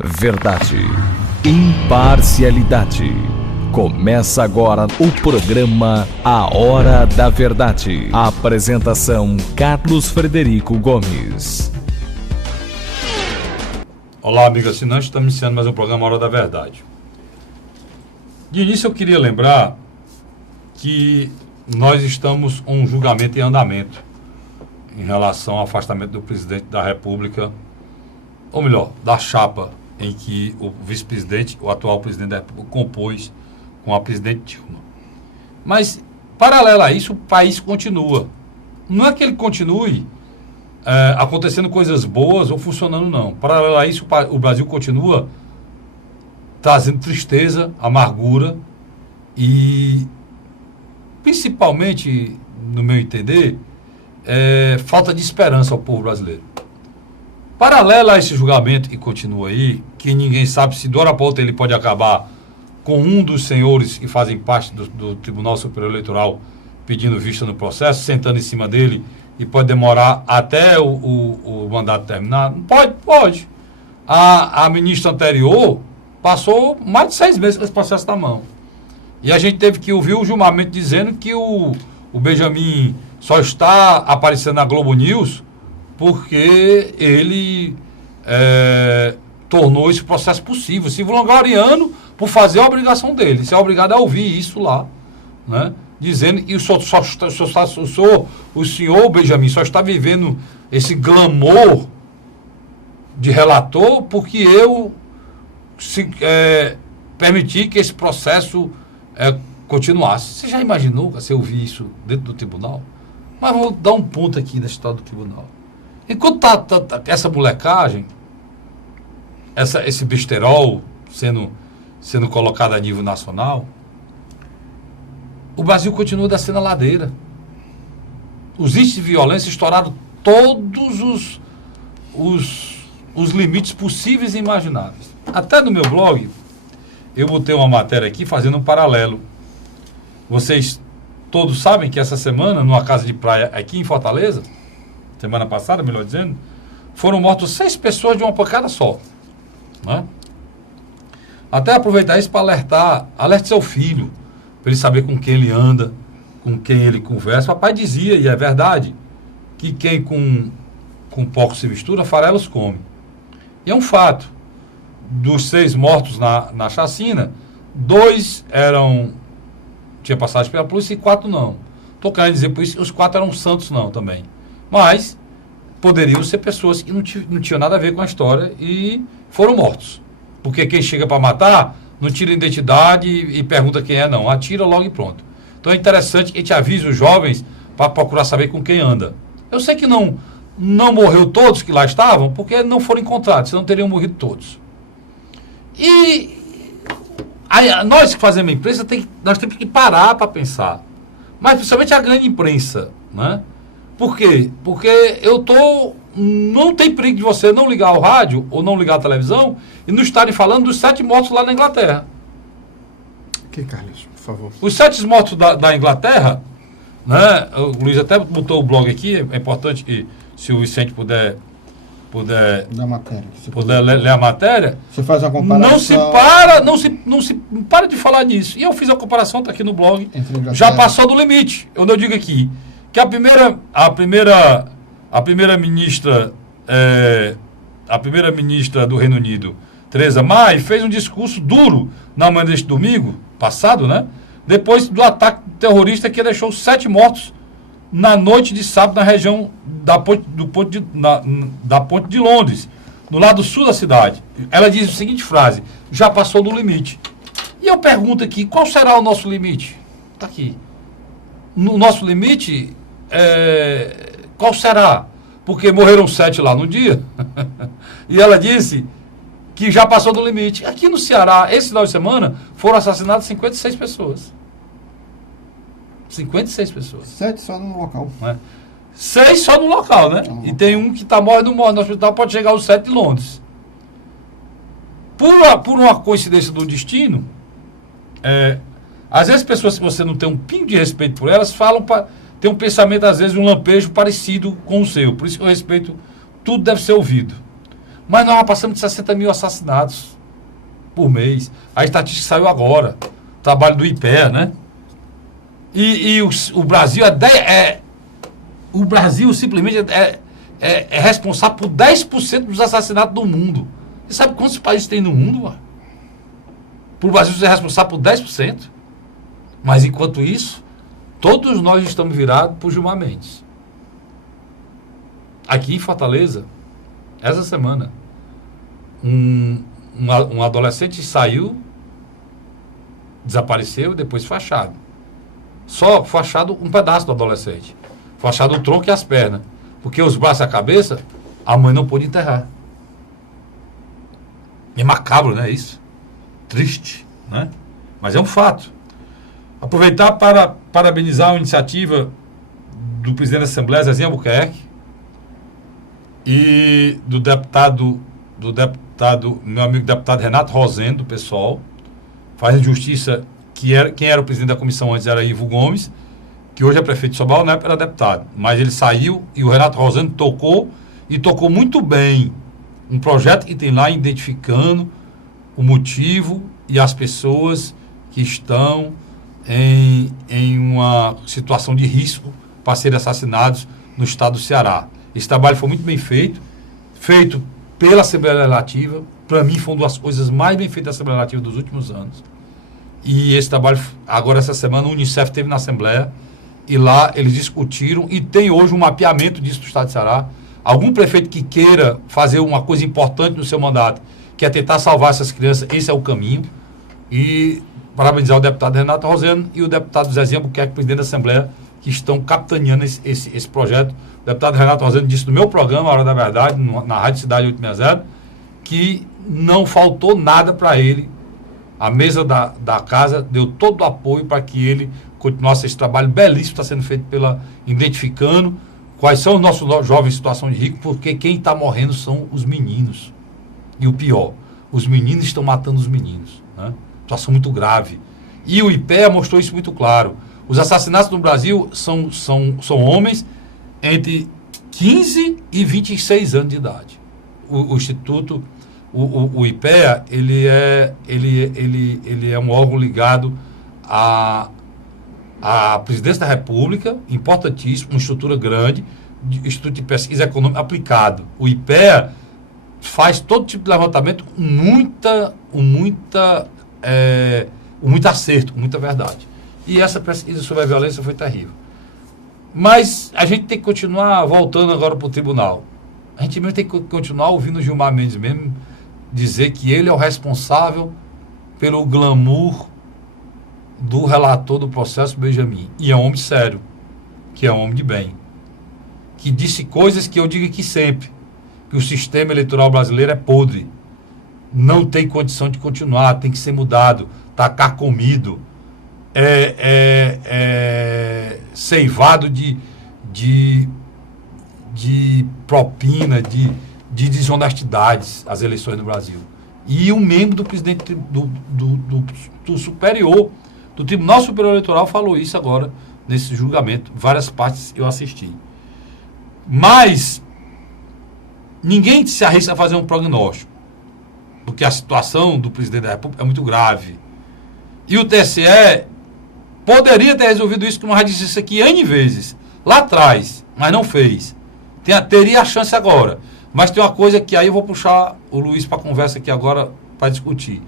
Verdade, imparcialidade. Começa agora o programa A Hora da Verdade. A apresentação: Carlos Frederico Gomes. Olá, amigo assinante, estamos iniciando mais um programa A Hora da Verdade. De início eu queria lembrar que nós estamos um julgamento em andamento em relação ao afastamento do presidente da República, ou melhor, da chapa em que o vice-presidente, o atual presidente da República, compôs com a presidente Dilma. Mas, paralelo a isso, o país continua. Não é que ele continue acontecendo coisas boas ou funcionando, não. Paralelo a isso, o Brasil continua trazendo tristeza, amargura e, principalmente, no meu entender, falta de esperança ao povo brasileiro. Paralelo a esse julgamento que continua aí, que ninguém sabe se de hora para outra ele pode acabar com um dos senhores que fazem parte do Tribunal Superior Eleitoral pedindo vista no processo, sentando em cima dele, e pode demorar até o mandato terminar. Não pode? Pode. A ministra anterior passou mais de 6 meses com esse processo na mão. E a gente teve que ouvir o julgamento dizendo que o Benjamin só está aparecendo na Globo News porque ele tornou esse processo possível, se vangloriando por fazer a obrigação dele. Você é obrigado a ouvir isso lá, né? Dizendo que o senhor Benjamin só está vivendo esse glamour de relator porque eu permiti que esse processo continuasse. Você já imaginou você ouvir isso dentro do tribunal? Mas vou dar um ponto aqui na história do tribunal. Enquanto tá essa molecagem, esse besterol sendo colocado a nível nacional, o Brasil continua descendo a ladeira. Os índices de violência estouraram todos os limites possíveis e imagináveis. Até no meu blog, eu botei uma matéria aqui fazendo um paralelo. Vocês todos sabem que essa semana, numa casa de praia aqui em Fortaleza, semana passada, melhor dizendo, foram mortos 6 pessoas de uma pancada só. Né? Até aproveitar isso para alerte seu filho, para ele saber com quem ele anda, com quem ele conversa. O papai dizia, e é verdade, que quem com pouco se mistura, farelos come. E é um fato. Dos 6 mortos na chacina, 2 tinha passagem pela polícia e 4 não. Estou querendo dizer por isso que os 4 eram santos não também. Mas poderiam ser pessoas que não tinham nada a ver com a história e foram mortos. Porque quem chega para matar não tira identidade e pergunta quem é, não. Atira logo e pronto. Então é interessante que a gente avise os jovens para procurar saber com quem anda. Eu sei que não morreu todos que lá estavam, porque não foram encontrados, senão teriam morrido todos. E aí, nós que fazemos a imprensa, nós temos que parar para pensar. Mas principalmente a grande imprensa, né? Por quê? Porque não tem perigo de você não ligar o rádio ou não ligar a televisão e não estarem falando dos 7 mortos lá na Inglaterra. Que, Carlos, por favor. Os 7 mortos da Inglaterra, né? O Luiz até botou o blog aqui, é importante que, se o Vicente puder da matéria, ler a matéria, você faz a comparação. Não se para de falar disso. E eu fiz a comparação, está aqui no blog. Já passou do limite. Eu digo aqui que a primeira ministra do Reino Unido, Theresa May, fez um discurso duro na manhã deste domingo passado, né? Depois do ataque terrorista que deixou 7 mortos na noite de sábado na região da Ponte de Londres, no lado sul da cidade. Ela diz a seguinte frase: já passou do limite. E eu pergunto aqui, qual será o nosso limite? Está aqui. No nosso limite, qual será? Porque morreram 7 lá no dia. E ela disse que já passou do limite. Aqui no Ceará, esse final de semana, foram assassinadas 56 pessoas. 56 pessoas. 7 só no local. 6 só no local, né? E tem um que morre, não morre no hospital, pode chegar aos 7 de Londres. Por uma coincidência do destino, às vezes pessoas que você não tem um pingo de respeito por elas, tem um pensamento, às vezes, um lampejo parecido com o seu. Por isso que eu respeito, tudo deve ser ouvido. Mas nós já passamos de 60 mil assassinatos por mês. A estatística saiu agora. Trabalho do IPEA, né? E o Brasil o Brasil simplesmente é responsável por 10% dos assassinatos do mundo. Você sabe quantos países tem no mundo, mano? Para o Brasil ser responsável por 10%. Mas enquanto isso, todos nós estamos virados por Gilmar Mendes. Aqui em Fortaleza, essa semana, um adolescente saiu, desapareceu, depois foi achado. Só foi achado um pedaço do adolescente. Foi achado o tronco e as pernas. Porque os braços e a cabeça, a mãe não pôde enterrar. É macabro, não é isso? Triste, né? Mas é um fato. Aproveitar para parabenizar a iniciativa do presidente da Assembleia, Zezinho Albuquerque, e do deputado, meu amigo deputado Renato Rosendo, do PSOL, fazendo justiça, quem era o presidente da comissão antes era Ivo Gomes, que hoje é prefeito de Sobral, na época era deputado. Mas ele saiu e o Renato Rosendo tocou muito bem um projeto que tem lá identificando o motivo e as pessoas que estão em uma situação de risco para serem assassinados no estado do Ceará. Esse trabalho foi muito bem feito pela Assembleia Legislativa. Para mim foi uma das coisas mais bem feitas da Assembleia Legislativa dos últimos anos. E esse trabalho, agora essa semana, o Unicef esteve na Assembleia e lá eles discutiram e tem hoje um mapeamento disso do estado do Ceará. Algum prefeito que queira fazer uma coisa importante no seu mandato, que é tentar salvar essas crianças, esse é o caminho. E parabenizar o deputado Renato Rosendo e o deputado Zezinho Albuquerque, presidente da Assembleia, que estão capitaneando esse projeto. O deputado Renato Rosendo disse no meu programa, A Hora da Verdade, na Rádio Cidade 860, que não faltou nada para ele. A mesa da casa deu todo o apoio para que ele continuasse esse trabalho belíssimo que está sendo feito identificando quais são os nossos jovens em situação de risco, porque quem está morrendo são os meninos. E o pior, os meninos estão matando os meninos, né? Situação muito grave. E o IPEA mostrou isso muito claro. Os assassinatos no Brasil são homens entre 15 e 26 anos de idade. O Instituto, o IPEA, ele é um órgão ligado à Presidência da República, importantíssimo, uma estrutura grande, Instituto de Pesquisa Econômica Aplicado. O IPEA faz todo tipo de levantamento com muito acerto, com muita verdade. E essa pesquisa sobre a violência foi terrível. Mas a gente tem que continuar voltando agora para o tribunal. A gente mesmo tem que continuar ouvindo o Gilmar Mendes mesmo dizer que ele é o responsável pelo glamour do relator do processo Benjamin. E é um homem sério, que é um homem de bem, que disse coisas que eu digo aqui sempre, que o sistema eleitoral brasileiro é podre, não tem condição de continuar, tem que ser mudado, está carcomido, ceivado de propina, de desonestidades as eleições no Brasil. E um membro do presidente do superior, do Tribunal Superior Eleitoral, falou isso agora, nesse julgamento. Várias partes eu assisti. Mas ninguém se arrisca a fazer um prognóstico, porque a situação do presidente da República é muito grave. E o TSE poderia ter resolvido isso, como eu já disse isso aqui N vezes, lá atrás, mas não fez. Teria a chance agora. Mas tem uma coisa que aí eu vou puxar o Luiz para a conversa aqui agora para discutir.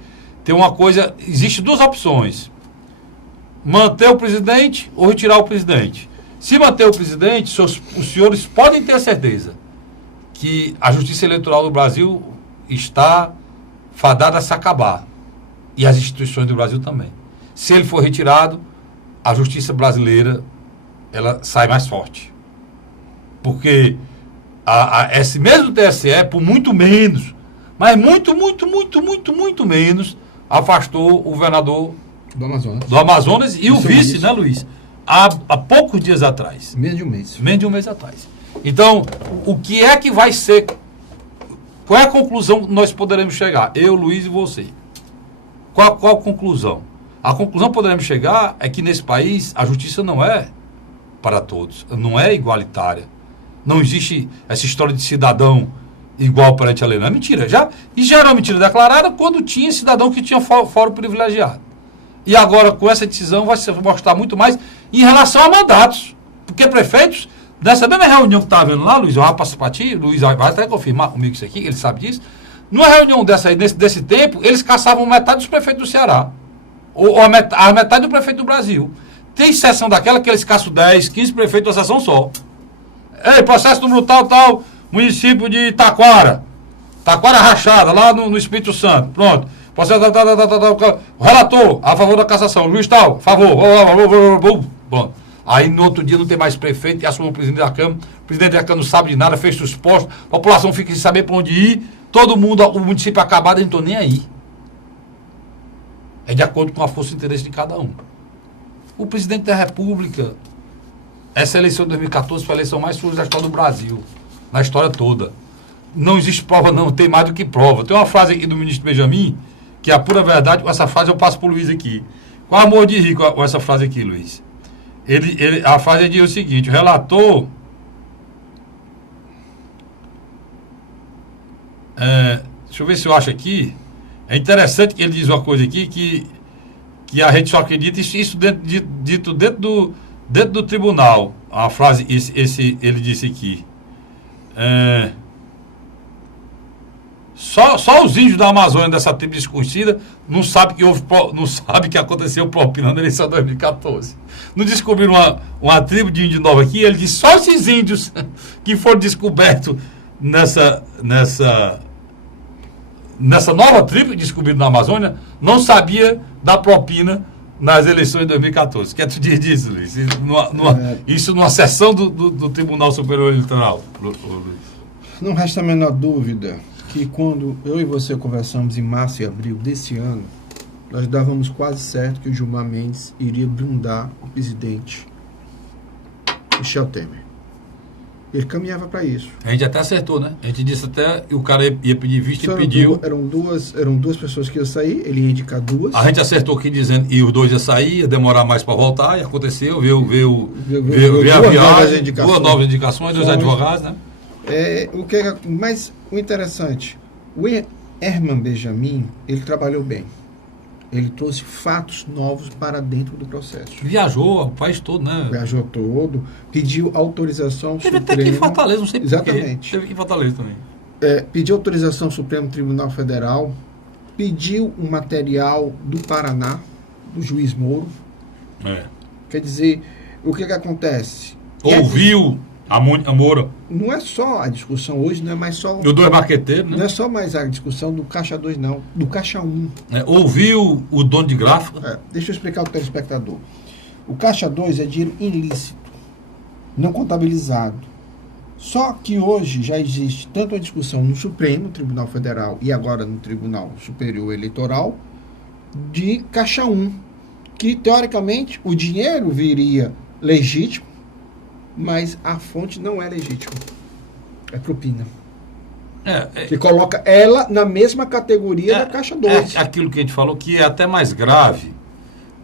Tem uma coisa, existe duas opções: manter o presidente ou retirar o presidente. Se manter o presidente, os senhores podem ter certeza que a justiça eleitoral do Brasil está fadada a se acabar. E as instituições do Brasil também. Se ele for retirado, a justiça brasileira ela sai mais forte. Porque esse mesmo TSE, por muito menos, mas muito menos, afastou o governador do Amazonas e o vice, né, Luiz? Há poucos dias atrás. Menos de um mês. Menos de um mês atrás. Então, o que é que vai ser? Qual é a conclusão que nós poderemos chegar? Eu, Luiz e você. Qual a conclusão? A conclusão que poderemos chegar é que nesse país a justiça não é para todos, não é igualitária. Não existe essa história de cidadão igual perante a lei. Não é mentira. E já era uma mentira declarada quando tinha cidadão que tinha fórum privilegiado. E agora, com essa decisão, vai se mostrar muito mais em relação a mandatos. Porque prefeitos, nessa mesma reunião que estava vendo lá, Luiz, eu vou passar para ti, Luiz vai até confirmar comigo isso aqui, ele sabe disso. Numa reunião desse tempo, eles caçavam metade dos prefeitos do Ceará. Ou a metade do prefeito do Brasil. Tem sessão daquela que eles caçam 10, 15 prefeitos da sessão só. Ei, processo número tal, município de Taquara. Taquara Rachada, lá no Espírito Santo. Pronto. Processo o relator, a favor da cassação. Juiz tal, a favor. Pronto. Aí no outro dia não tem mais prefeito e assume o presidente da Câmara. O presidente da Câmara não sabe de nada, fecha os postos. A população fica sem saber para onde ir. Todo mundo, o município acabado, eu não estou nem aí. É de acordo com a força e interesse de cada um. O presidente da República, essa eleição de 2014 foi a eleição mais suja da história do Brasil. Na história toda. Não existe prova, não. Tem mais do que prova. Tem uma frase aqui do ministro Benjamin, que é a pura verdade. Com essa frase eu passo para o Luiz aqui. Com amor de rir com essa frase aqui, Luiz. A frase diz o seguinte: o relator... deixa eu ver se eu acho aqui. É interessante que ele diz uma coisa aqui que a gente só acredita isso dito dentro do tribunal. A frase, ele disse aqui. Só os índios da Amazônia, dessa tribo desconhecida, não sabe que aconteceu propina na eleição de 2014. Não descobriram uma tribo de índio nova aqui? Ele disse só esses índios que foram descobertos nessa nova tribo descobrida na Amazônia, não sabia da propina nas eleições de 2014. Quer tu dizer disso, Luiz? Isso numa sessão do Tribunal Superior Eleitoral, Luiz. Não resta a menor dúvida que quando eu e você conversamos em março e abril desse ano, nós dávamos quase certo que o Gilmar Mendes iria blindar o presidente Michel Temer. Ele caminhava para isso. A gente até acertou, né? A gente disse até que o cara ia pedir visto e pediu. Eram duas pessoas que iam sair, ele ia indicar duas. A gente acertou aqui dizendo que os dois iam sair, ia demorar mais para voltar, e aconteceu, veio a viagem, duas novas indicações, dois advogados, né? Mas o interessante, o Herman Benjamin, ele trabalhou bem. Ele trouxe fatos novos para dentro do processo. Viajou o país todo, né? Viajou todo, pediu autorização Suprema. Teve até aqui em Fortaleza, não sei porquê. Exatamente. Teve aqui em Fortaleza também. Pediu autorização ao Supremo Tribunal Federal, pediu um material do Paraná, do juiz Moro. Quer dizer, o que acontece? Ouviu a Moura. Não é só a discussão hoje, não é mais só... Do dois marqueteiros, né? Não é só mais a discussão do Caixa 2, não. Do Caixa 1. Ouviu o dono de gráfico? Deixa eu explicar ao telespectador. O Caixa 2 é dinheiro ilícito, não contabilizado. Só que hoje já existe tanto a discussão no Supremo Tribunal Federal e agora no Tribunal Superior Eleitoral de Caixa 1, que teoricamente o dinheiro viria legítimo, mas a fonte não é legítima. É propina. Que coloca ela na mesma categoria da Caixa 2. É aquilo que a gente falou, que é até mais grave,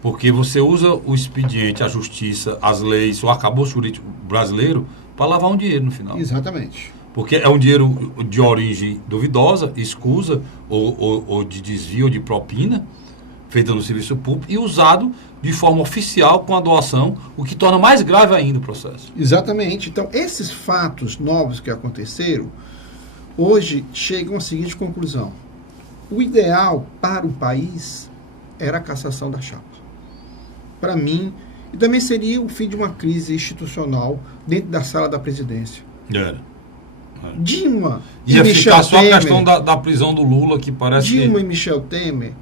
porque você usa o expediente, a justiça, as leis, o arcabouço jurídico brasileiro para lavar um dinheiro no final. Exatamente. Porque é um dinheiro de origem duvidosa, escusa, ou de desvio, ou de propina, feita no serviço público e usado de forma oficial com a doação, o que torna mais grave ainda o processo. Exatamente. Então, esses fatos novos que aconteceram, hoje chegam à seguinte conclusão. O ideal para o país era a cassação da chapa. Para mim, e também seria o fim de uma crise institucional dentro da sala da presidência. Dilma ia ficar só a questão da prisão do Lula, que parece Dilma e Michel Temer,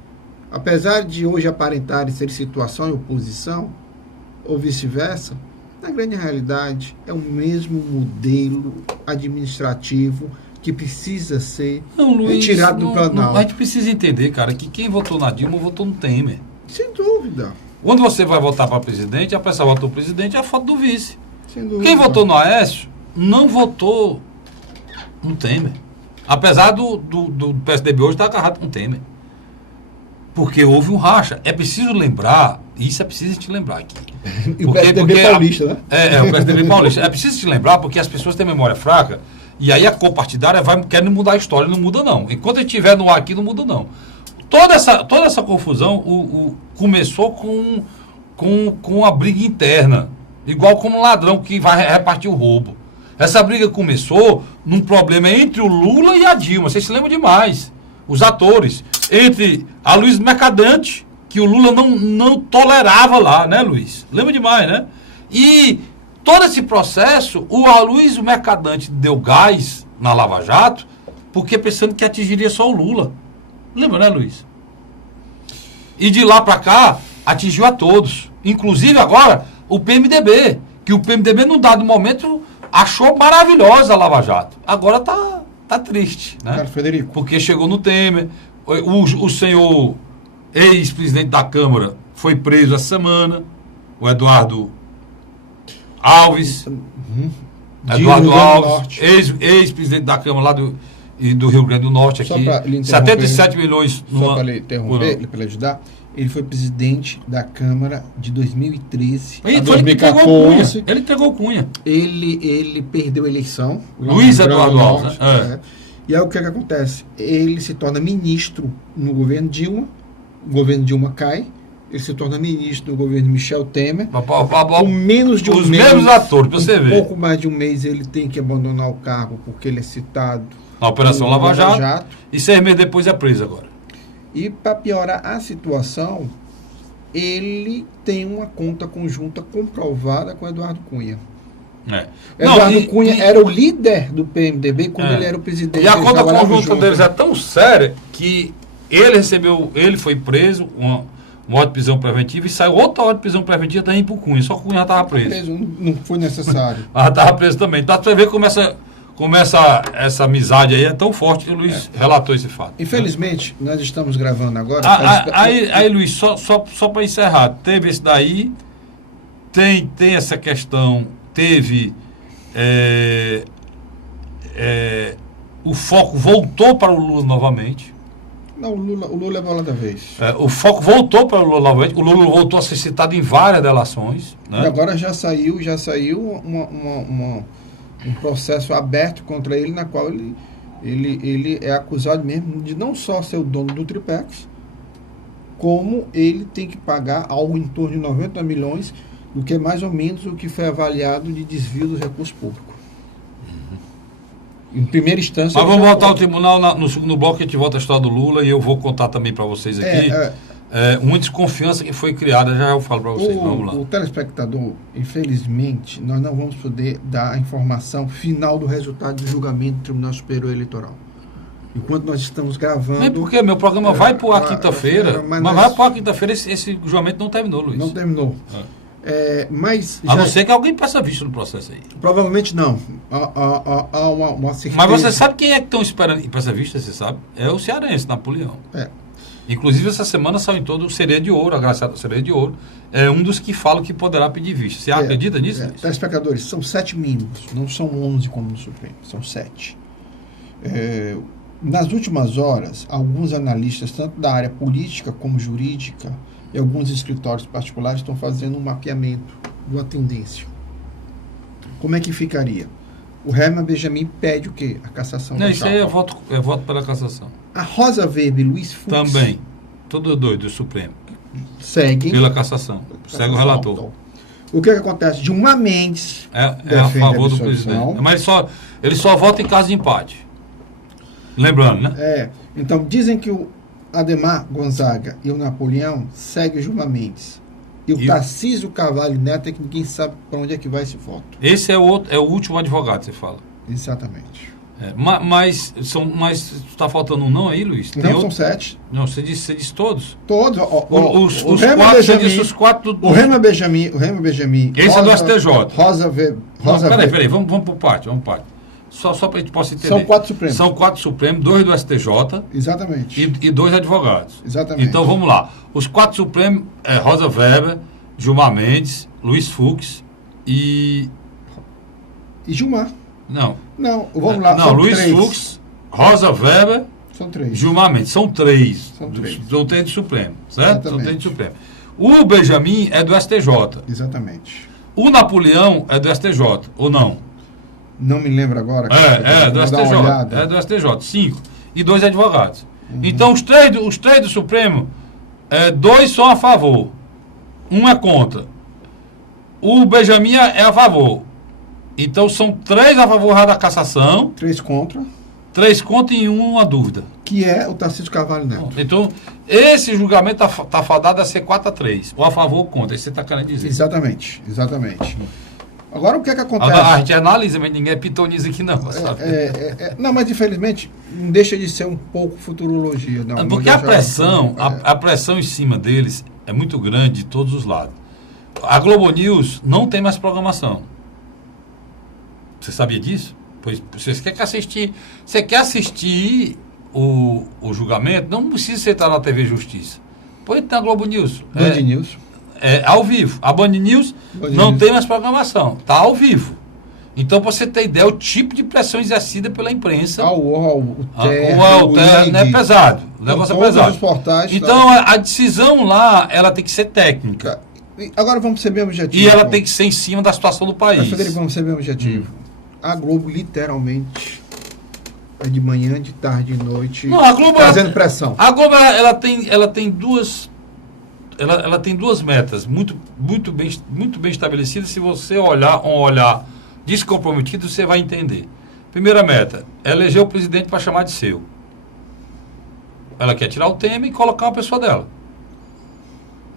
apesar de hoje aparentarem ser situação e oposição, ou vice-versa, na grande realidade é o mesmo modelo administrativo que precisa ser retirado do Planalto. A gente precisa entender, cara, que quem votou na Dilma votou no Temer. Sem dúvida. Quando você vai votar para presidente, a pessoa votou para presidente, é a foto do vice. Sem dúvida. Quem votou no Aécio não votou no Temer. Apesar do PSDB hoje estar agarrado com o Temer. Porque houve um racha. É preciso lembrar, isso é preciso te lembrar aqui. E o PSDB paulista, né? O PSDB paulista. É preciso te lembrar, porque as pessoas têm memória fraca, E aí a cor partidária vai querendo mudar a história, não muda não. Enquanto ele estiver no ar aqui, não muda não. Toda essa confusão começou com a briga interna. Igual como um ladrão que vai repartir o roubo. Essa briga começou num problema entre o Lula e a Dilma. Vocês se lembram demais. Os atores. Entre a Luiz Mercadante, que o Lula não tolerava lá, né, Luiz? Lembra demais, né? E todo esse processo, o Aloysio Mercadante deu gás na Lava Jato, porque pensando que atingiria só o Lula. Lembra, né, Luiz? E de lá para cá, atingiu a todos. Inclusive agora, o PMDB. Que o PMDB, num dado momento, achou maravilhosa a Lava Jato. Agora tá triste, né? Cara, Frederico. Porque chegou no Temer. O senhor ex-presidente da Câmara foi preso essa semana. O Eduardo Alves. Eduardo Alves, ex-presidente da Câmara lá do Rio Grande do Norte, aqui. 77 milhões no ano. Só para lhe interromper, para lhe ajudar. Ele foi presidente da Câmara de 2013 a 2014. Ele entregou Cunha. Ele perdeu a eleição. Luiz Eduardo Alves. E aí o que acontece? Ele se torna ministro no governo Dilma. O governo Dilma cai. Ele se torna ministro do governo Michel Temer. Com menos de um mês. Os mesmos atores, pra você ver. Pouco mais de um mês ele tem que abandonar o cargo porque ele é citado na Operação Lava Jato. E 6 meses depois é preso agora. E para piorar a situação, ele tem uma conta conjunta comprovada com Eduardo Cunha. Eduardo Cunha era o líder do PMDB quando ele era o presidente. E a conta conjunta deles é tão séria que ele foi preso, uma ordem de prisão preventiva, e saiu outra ordem de prisão preventiva também para o Cunha, só que o Cunha já estava preso. Não foi necessário. Mas estava preso também. Então você vê como essa amizade aí é tão forte que o Luiz relatou esse fato. Infelizmente, nós estamos gravando agora. Aí, Luiz, só para encerrar, teve esse daí, tem essa questão, teve o foco voltou para o Lula novamente. Não, o Lula é bola da vez. O foco voltou para o Lula novamente. O Lula voltou a ser citado em várias delações. Né? E agora já saiu um processo aberto contra ele, na qual ele é acusado mesmo de não só ser o dono do Tripex, como ele tem que pagar algo em torno de 90 milhões, o que é mais ou menos o que foi avaliado de desvio dos recursos públicos. Em primeira instância... Mas vamos voltar ao tribunal no segundo bloco, que a gente volta a história do Lula, e eu vou contar também para vocês aqui uma desconfiança que foi criada, já eu falo para vocês. Vamos lá. O telespectador, infelizmente, nós não vamos poder dar a informação final do resultado do julgamento do Tribunal Superior Eleitoral. Enquanto nós estamos gravando... Nem porque meu programa vai para a quinta-feira, mas vai para a quinta-feira, esse julgamento não terminou, Luiz. Não terminou. Mas a não ser que alguém peça vista no processo aí. Provavelmente não. Há uma certeza. Mas você sabe quem é que estão esperando e peça vista, você sabe? É o cearense, Napoleão. Inclusive, essa semana saiu em todo o Sereia de Ouro, agraciado Sereia de Ouro. É um dos que falam que poderá pedir vista. Você acredita nisso? Telespectadores, são 7 membros, não são 11 como no Supremo, são 7. Nas últimas horas, alguns analistas, tanto da área política como jurídica, e alguns escritórios particulares estão fazendo um mapeamento de uma tendência. Como é que ficaria? O Herman Benjamin pede o quê? A cassação da isso aí é voto pela cassação. A Rosa Weber e Luiz Fux... Também. Todos dois do Supremo. Seguem... Pela cassação. Segue o relator. Então, o que acontece? Gilmar Mendes... É a favor do presidente. Mas ele só vota em caso de empate. Lembrando, né? Então, dizem que o Ademar Gonzaga e o Napoleão seguem o Gilmar Mendes. E o Tarcísio Carvalho Neto é que ninguém sabe para onde é que vai esse voto. Esse é o último advogado, você fala. Exatamente. Mas está faltando um não aí, Luiz? Não, são 7. Não, você disse todos? Todos. Os quatro, você disse os 4 O Herman Benjamin. Esse é do STJ. Rosa Weber. Peraí, vamos por parte. Só para a gente possa entender. São 4 Supremos. São 4 Supremos, 2 do STJ. Exatamente. E 2 advogados. Exatamente. Então vamos lá. Os 4 Supremos é Rosa Weber, Gilmar Mendes, Luiz Fux e Gilmar. Não, vamos lá. Não, Luiz Fux, Rosa Weber, são 3. Gilmar Mendes, são 3. São 3. São 3 do Supremo, certo? Exatamente. São 3 do Supremo. O Benjamin é do STJ. Exatamente. O Napoleão é do STJ, ou não? Não me lembro agora. Do vou dar uma STJ. olhada. É do STJ, 5. E 2 advogados. Então, os três do Supremo, 2 são a favor. 1 é contra. O Benjamin é a favor. Então, são 3 a favor da cassação. 3 contra. 3 contra e 1 a dúvida. Que é o Tarcísio Carvalho Neto. Então, esse julgamento está fadado a ser 4-3. Ou a favor ou contra. Isso você está querendo dizer. Exatamente. Agora, o que é que acontece? A gente analisa, mas ninguém pitoniza aqui não, sabe? Não, mas infelizmente não deixa de ser um pouco futurologia. Não, porque a pressão em cima deles é muito grande de todos os lados. A Globo News não tem mais programação. Você sabia disso? Pois você quer assistir o julgamento, não precisa você estar na TV Justiça. Põe na Globo News. Band News. Ao vivo. A Band News não tem mais programação. Está ao vivo. Então, para você ter ideia, o tipo de pressão exercida pela imprensa. O UOL, o TER, é pesado. O negócio é pesado. Os portais, então, a decisão lá, ela tem que ser técnica. Agora vamos ser bem objetivos. E ela tem que ser em cima da situação do país. Federico, vamos ser bem objetivos. A Globo, literalmente, é de manhã, de tarde, de noite, não, a Globo, fazendo pressão. A Globo, ela tem duas... Ela tem 2 metas muito bem estabelecidas. Se você olhar um olhar descomprometido, você vai entender. Primeira meta, eleger o presidente para chamar de seu. Ela quer tirar o tema e colocar uma pessoa dela.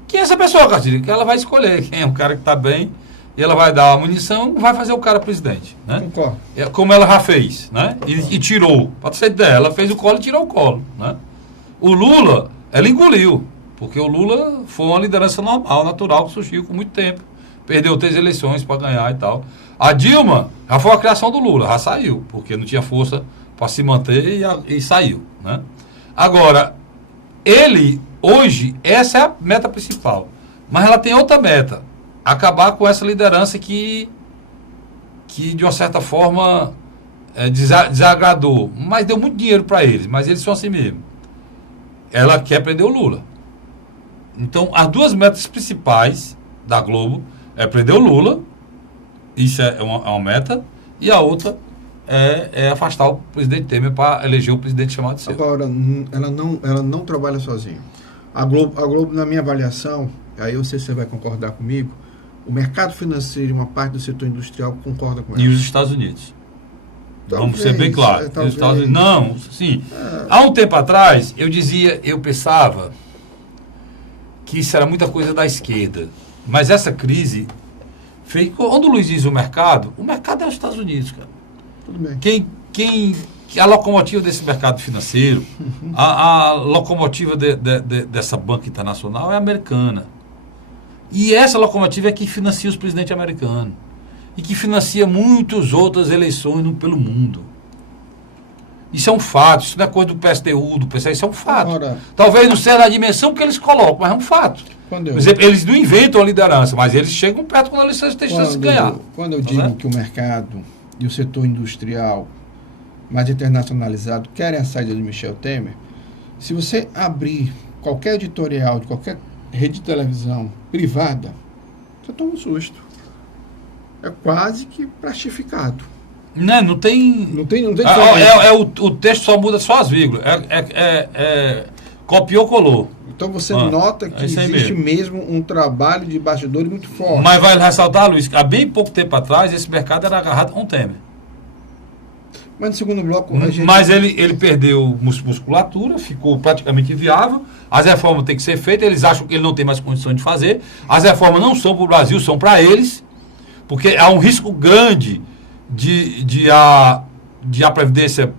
Quem é essa pessoa, Castilho? Que ela vai escolher quem é o cara que está bem, e ela vai dar a munição e vai fazer o cara presidente. Né? Concordo. Como ela já fez, né? E tirou. Pode ser ideia, ela fez o colo e tirou o colo. Né? O Lula, ela engoliu. Porque o Lula foi uma liderança normal, natural, que surgiu com muito tempo. Perdeu 3 eleições para ganhar e tal. A Dilma já foi a criação do Lula, já saiu, porque não tinha força para se manter e saiu. Né? Agora, ele, hoje, essa é a meta principal. Mas ela tem outra meta. Acabar com essa liderança que de uma certa forma, desagradou. Mas deu muito dinheiro para eles, mas eles são assim mesmo. Ela quer prender o Lula. Então, as 2 metas principais da Globo é prender o Lula, isso é uma meta, e a outra é afastar o presidente Temer para eleger o presidente chamado de seu. Agora, ela não trabalha sozinha. A Globo, na minha avaliação, aí eu sei se você vai concordar comigo, o mercado financeiro e uma parte do setor industrial concorda com ela. E os Estados Unidos. Talvez, vamos ser bem claros. Talvez. Estados Unidos, não, sim. Há um tempo atrás, eu pensava que isso era muita coisa da esquerda. Mas essa crise fez... Quando o Luiz diz o mercado é os Estados Unidos, cara. Tudo bem. A locomotiva desse mercado financeiro, a locomotiva dessa banca internacional é americana. E essa locomotiva é que financia os presidentes americanos. E que financia muitas outras eleições pelo mundo. Isso é um fato, isso não é coisa do PSTU, do PCI, isso é um fato. Agora, talvez não seja na dimensão que eles colocam, mas é um fato. Por exemplo, eles não inventam a liderança, mas eles chegam perto quando eles têm chance de ganhar. Quando eu digo que o mercado e o setor industrial mais internacionalizado querem a saída de Michel Temer, se você abrir qualquer editorial de qualquer rede de televisão privada, você toma um susto. É quase que plastificado. Não tem o texto só muda só as vírgulas. Copiou, colou. Então você nota que existe mesmo um trabalho de bastidores muito forte. Mas vai ressaltar, Luiz, que há bem pouco tempo atrás esse mercado era agarrado com o Temer. Mas no segundo bloco... Mas ele perdeu musculatura, ficou praticamente inviável. As reformas têm que ser feitas, eles acham que ele não tem mais condições de fazer. As reformas não são para o Brasil, são para eles. Porque há um risco grande de a Previdência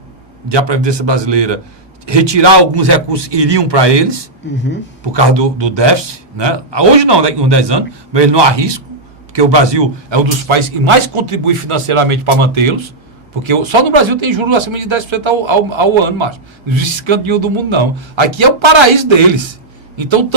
brasileira retirar alguns recursos iriam para eles, por causa do déficit. Né? Hoje não, daqui uns 10 anos, mas ele não há risco, porque o Brasil é um dos países que mais contribui financeiramente para mantê-los. Porque só no Brasil tem juros acima de 10% ao ano, macho. Não existe canto nenhum do mundo, não. Aqui é o paraíso deles. Então,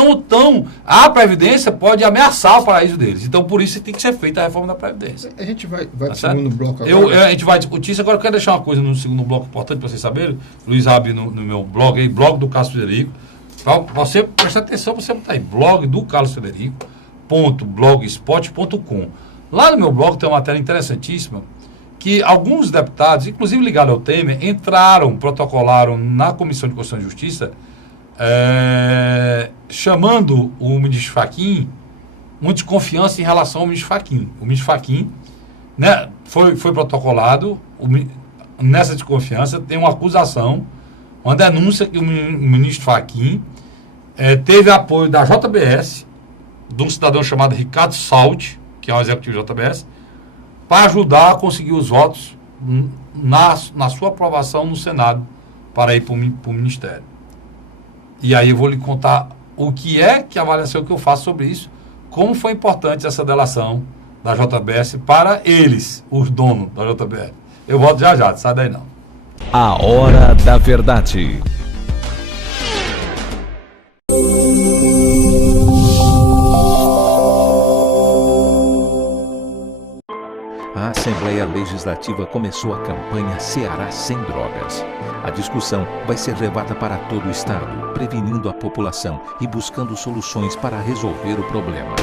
a Previdência pode ameaçar o paraíso deles. Então, por isso tem que ser feita a reforma da Previdência. A gente vai para o segundo bloco agora. A gente vai discutir isso. Agora, eu quero deixar uma coisa no segundo bloco importante para vocês saberem. Luiz abre no meu blog, aí, blog do Carlos Frederico. Você presta atenção, você botar aí, blog do Carlos Frederico.blogspot.com. Lá no meu blog tem uma matéria interessantíssima, que alguns deputados, inclusive ligados ao Temer, protocolaram na Comissão de Constituição e Justiça, chamando o ministro Fachin uma desconfiança em relação ao ministro Fachin. O ministro Fachin, né, foi protocolado, nessa desconfiança tem uma acusação, uma denúncia que o ministro Fachin teve apoio da JBS, de um cidadão chamado Ricardo Saldi, que é um executivo da JBS, para ajudar a conseguir os votos na sua aprovação no Senado para ir para o Ministério. E aí eu vou lhe contar o que é que a avaliação que eu faço sobre isso, como foi importante essa delação da JBS para eles, os donos da JBS. Eu volto já, sai daí não. A Hora da Verdade. A Assembleia Legislativa começou a campanha Ceará Sem Drogas. A discussão vai ser levada para todo o estado, prevenindo a população e buscando soluções para resolver o problema.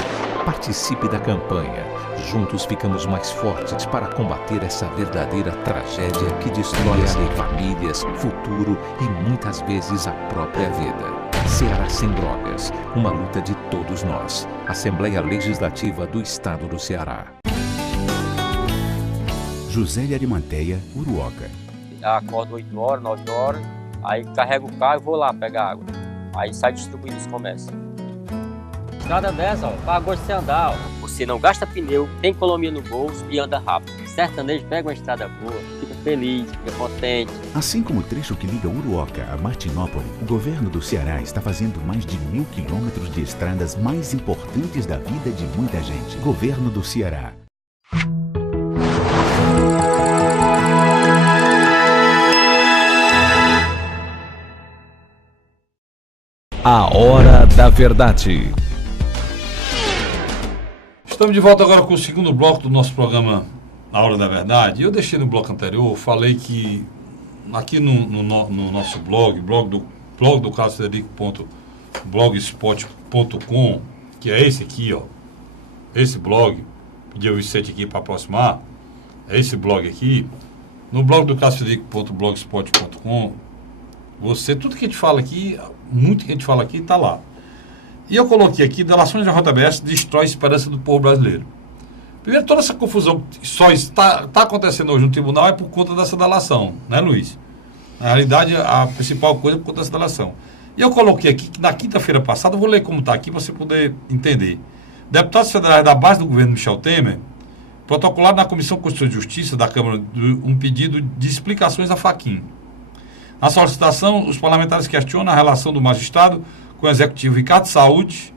Participe da campanha. Juntos ficamos mais fortes para combater essa verdadeira tragédia que destrói famílias, futuro e muitas vezes a própria vida. Ceará Sem Drogas, uma luta de todos nós. Assembleia Legislativa do Estado do Ceará. José de Arimanteia, Uruoca. Acordo 8 horas, 9 horas, aí carrego o carro e vou lá pegar água. Aí sai distribuindo os comércios. Estrada dessa, pagou de você andar. Você não gasta pneu, tem economia no bolso e anda rápido. Sertanejo pega uma estrada boa, fica feliz, fica contente. Assim como o trecho que liga Uruoca a Martinópole, o governo do Ceará está fazendo mais de 1.000 quilômetros de estradas mais importantes da vida de muita gente. Governo do Ceará. A Hora da Verdade. Estamos de volta agora com o segundo bloco do nosso programa A Hora da Verdade. Eu deixei no bloco anterior, falei que aqui no nosso blog do carlosfrederico.blogspot.com, que é esse aqui, ó, esse blog, pedi o Vicente aqui para aproximar, é esse blog aqui, no blog do carlosfrederico.blogspot.com, tudo que a gente fala aqui, muito que a gente fala aqui, está lá. E eu coloquei aqui, delações da JBS destrói a esperança do povo brasileiro. Primeiro, toda essa confusão só está acontecendo hoje no tribunal é por conta dessa delação, né, Luiz? Na realidade, a principal coisa é por conta dessa delação. E eu coloquei aqui, que na quinta-feira passada, eu vou ler como está aqui para você poder entender. Deputados federais da base do governo Michel Temer protocolaram na Comissão de Constituição e Justiça da Câmara um pedido de explicações a Fachin. Na solicitação, os parlamentares questionam a relação do magistrado com o executivo Ricardo Saldi,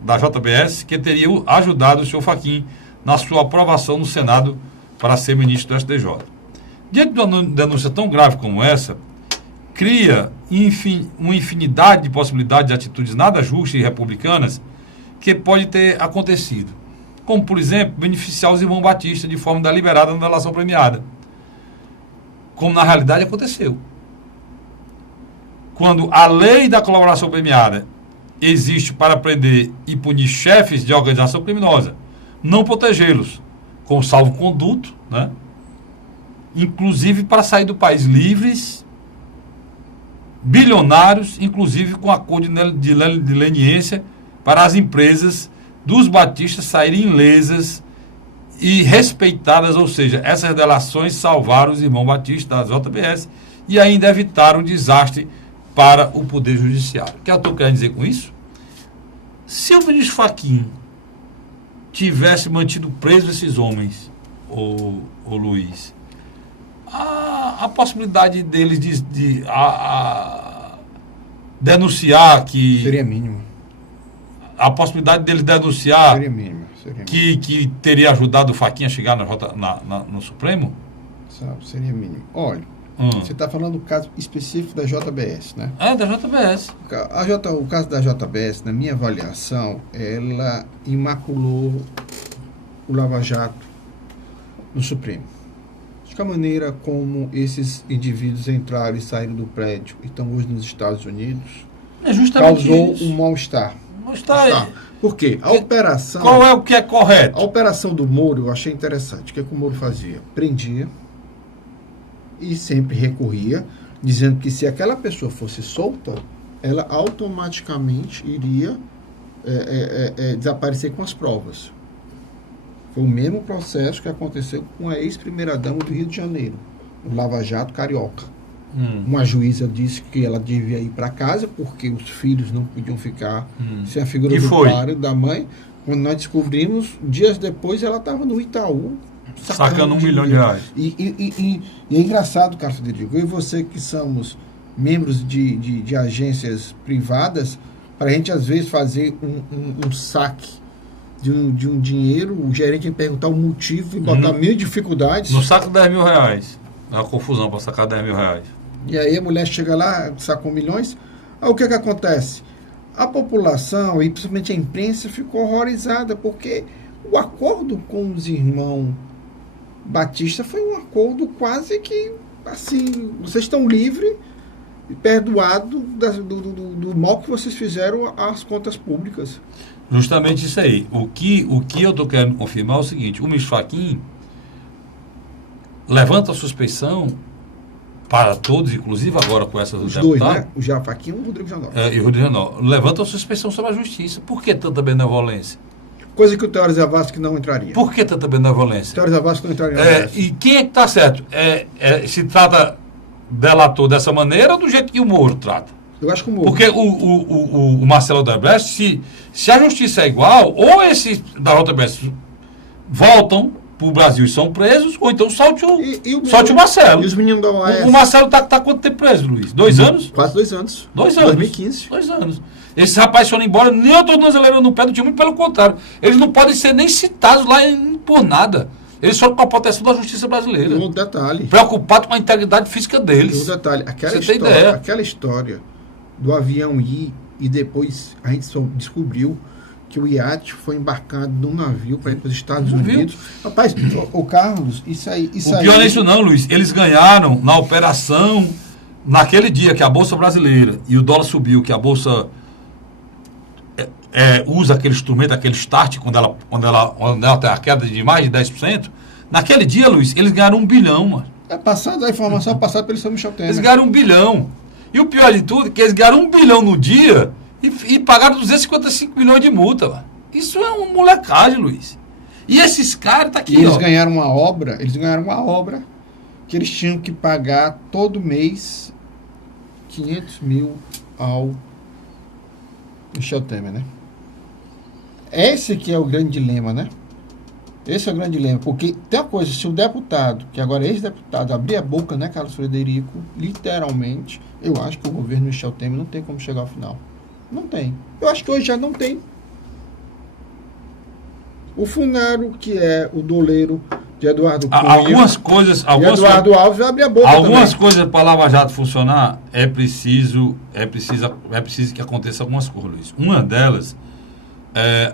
da JBS, que teria ajudado o senhor Fachin na sua aprovação no Senado para ser ministro do STJ. Diante de uma denúncia tão grave como essa, cria uma infinidade de possibilidades de atitudes nada justas e republicanas que pode ter acontecido. Como, por exemplo, beneficiar os irmãos Batista de forma deliberada na delação premiada. Como na realidade aconteceu. Quando a lei da colaboração premiada existe para prender e punir chefes de organização criminosa, não protegê-los com salvo-conduto, né? Inclusive para sair do país livres, bilionários, inclusive com acordo de leniência para as empresas dos batistas saírem ilesas e respeitadas, ou seja, essas delações salvaram os irmãos Batista da JBS e ainda evitaram um desastre para o Poder Judiciário. O que eu estou querendo dizer com isso? Se o ministro Fachin tivesse mantido preso esses homens, o Luiz, a possibilidade deles de denunciar que... Seria mínimo. A possibilidade deles denunciar... Seria mínimo. Que teria ajudado o Fachin a chegar no Supremo? Seria mínimo. Olha, você está falando do caso específico da JBS, né? É, da JBS. O caso da JBS, na minha avaliação, ela imaculou o Lava Jato no Supremo. Acho que a maneira como esses indivíduos entraram e saíram do prédio e estão hoje nos Estados Unidos é justamente causou isso. um mal-estar. Mas está aí. Por quê? A operação... Qual é o que é correto? A operação do Moro eu achei interessante. O que o Moro fazia? Prendia e sempre recorria, dizendo que se aquela pessoa fosse solta, ela automaticamente iria desaparecer com as provas. Foi o mesmo processo que aconteceu com a ex-primeira-dama do Rio de Janeiro, o Lava Jato Carioca. Uma juíza disse que ela devia ir para casa porque os filhos não podiam ficar sem a figura do pai, da mãe. Quando nós descobrimos, dias depois ela estava no Itaú sacando R$1 milhão. E é engraçado, Carlos Frederico, eu e você que somos membros de agências privadas, para a gente às vezes fazer um saque de um dinheiro, o gerente tem que perguntar o motivo e botar mil dificuldades. No saco R$10.000. É uma confusão para sacar R$10.000. E aí a mulher chega lá, sacou milhões. Aí o que acontece? A população, e principalmente a imprensa, ficou horrorizada, porque o acordo com os irmãos Batista foi um acordo quase que, assim, vocês estão livres e perdoados do mal que vocês fizeram às contas públicas. Justamente isso aí. O que eu estou querendo confirmar é o seguinte: o Ministro Fachin levanta a suspeição para todos, inclusive agora com essas os deputados. Dois, né? O Fachin e o Rodrigo Janot. E o Rodrigo Janot. Levanta a suspeição sobre a justiça. Por que tanta benevolência? Coisa que o Teório Zavascki não entraria. Por que tanta benevolência? O Teório Zavascki não entraria. E quem é que está certo? Se trata delator dessa maneira ou do jeito que o Moro trata? Eu acho que o Moro. Porque o Marcelo Odebrecht, se a justiça é igual, ou esses da Odebrecht voltam para o Brasil e são presos, ou então solte o Marcelo. E os meninos da OAS? O Marcelo está quanto tempo preso, Luiz? 2 anos? Quase 2 anos. 2 anos. 2015. 2 anos. Esses rapazes foram embora, nem eu estou acelerando no pé do time, muito pelo contrário. Eles não podem ser nem citados lá por nada. Eles foram com a proteção da justiça brasileira. Um detalhe. Preocupado com a integridade física deles. Um detalhe. Aquela História do avião ir e depois a gente só descobriu que o iate foi embarcado num navio para ir para os Estados Unidos. Rapaz, o Carlos, isso aí... O pior não é isso não, Luiz. Eles ganharam na operação, naquele dia que a Bolsa Brasileira e o dólar subiu, que a Bolsa usa aquele instrumento, aquele start, quando ela tem a queda de mais de 10%. Naquele dia, Luiz, eles ganharam 1 bilhão, mano. A informação é passada pelo São Michel Temer. Eles ganharam 1 bilhão. E o pior de tudo é que eles ganharam 1 bilhão no dia e pagaram 255 milhões de multa, mano. Isso é uma molecagem, Luiz. E esses caras tá aqui, eles ganharam uma obra que eles tinham que pagar todo mês 500 mil ao Michel Temer, né? Esse que é o grande dilema, né? Esse é o grande dilema, porque tem uma coisa, se o deputado, que agora é ex-deputado, abrir a boca, né, Carlos Frederico, literalmente, eu acho que o governo Michel Temer não tem como chegar ao final. Não tem. Eu acho que hoje já não tem. O Funaro, que é o doleiro de Eduardo Cunha, algumas coisas Eduardo Alves vai abrir a boca algumas também. Coisas para a Lava Jato funcionar, é preciso que aconteça algumas coisas, Luiz. Uma delas,